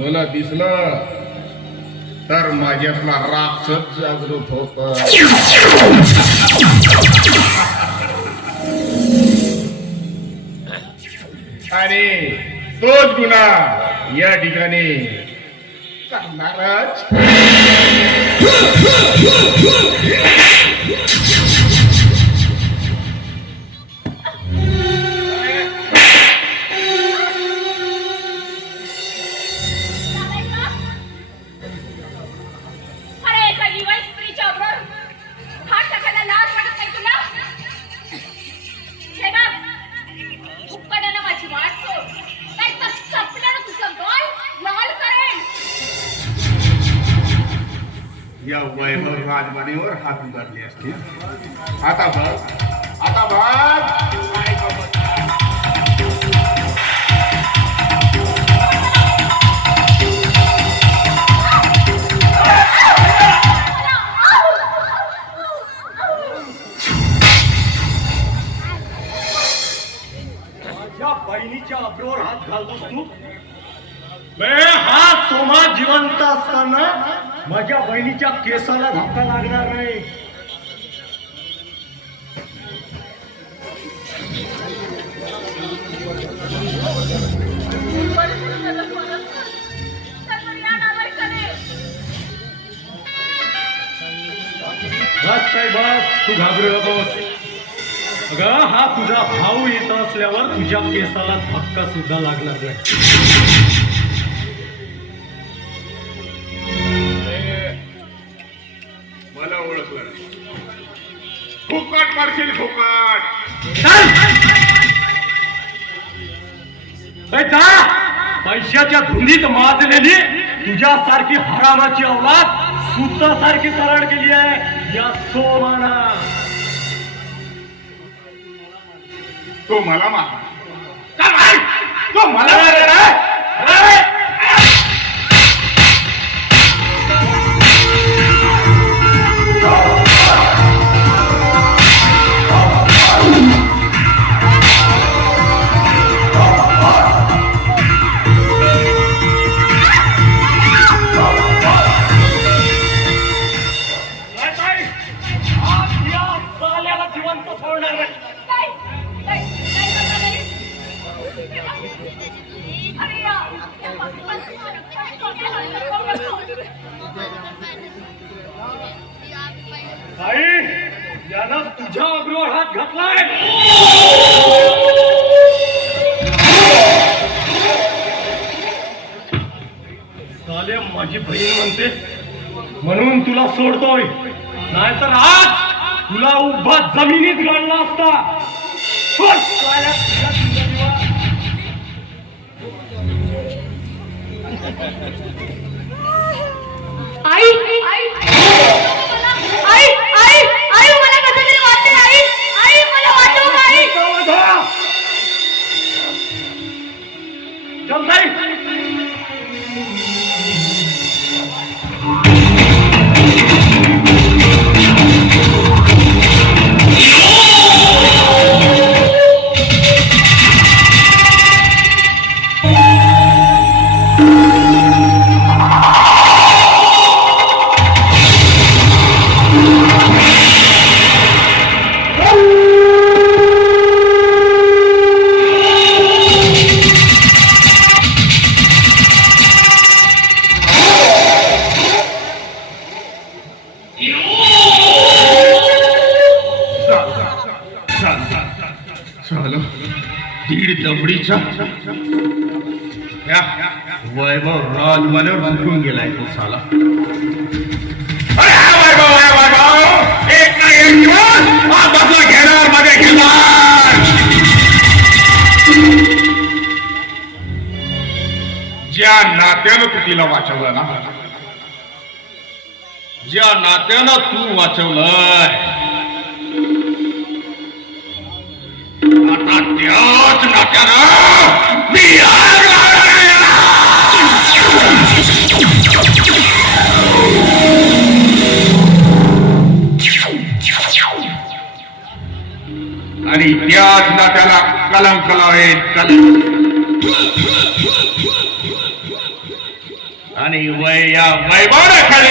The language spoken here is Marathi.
मला दिसलं तर माझ्यातला राक्षस जागृत होता. आणि तोच गुन्हा या ठिकाणी करणारच. या वैभव राजमानेवर हात उगारले असते. आता बघ, आता बघ. माझ्या बहिणीच्या अब्रूवर हात घालतोस तू? हा सोमा जिवंत असताना माझ्या बहिणीच्या केसाला धक्का लागणार नाही. बस काय बस, तू घाबरू नकोस. अगं हा तुझा भाऊ येत असल्यावर तुझ्या केसाला धक्का सुद्धा लागणार नाही. मला ओळखलं फुकट मारशील, फुकट. पैशाच्या धुंदीत माजलेली तुझ्यासारखी हरामाची औलाद सुतासारखी सरळ केली आहे या सोमाना. तो मला मार, तो मला मार. आई, यानं तुझ्या अग्रोवर हात घातलाय. साले माझी बहीण म्हणते म्हणून तुला सोडतोय, नाहीतर आज तुला उभा जमिनीत गाडला असता. आई आई आई आई आई मला कसं तरी वाटते. आई आई मला वाचव. आई दीड दमडीच्या वैभव राजमानेवर उठून गेलाय तो साला. एक ना एक दिवस बदला घेणार, मध्ये घेणार. ज्या नात्यानं तू तिला वाचवलं ना, ज्या नात्यानं तू वाचवलंय, आता त्याच नात्यानं मी आग लावणार. आणि त्याच नात्याला कलंक लावेल. आणि या वैभवाला खाली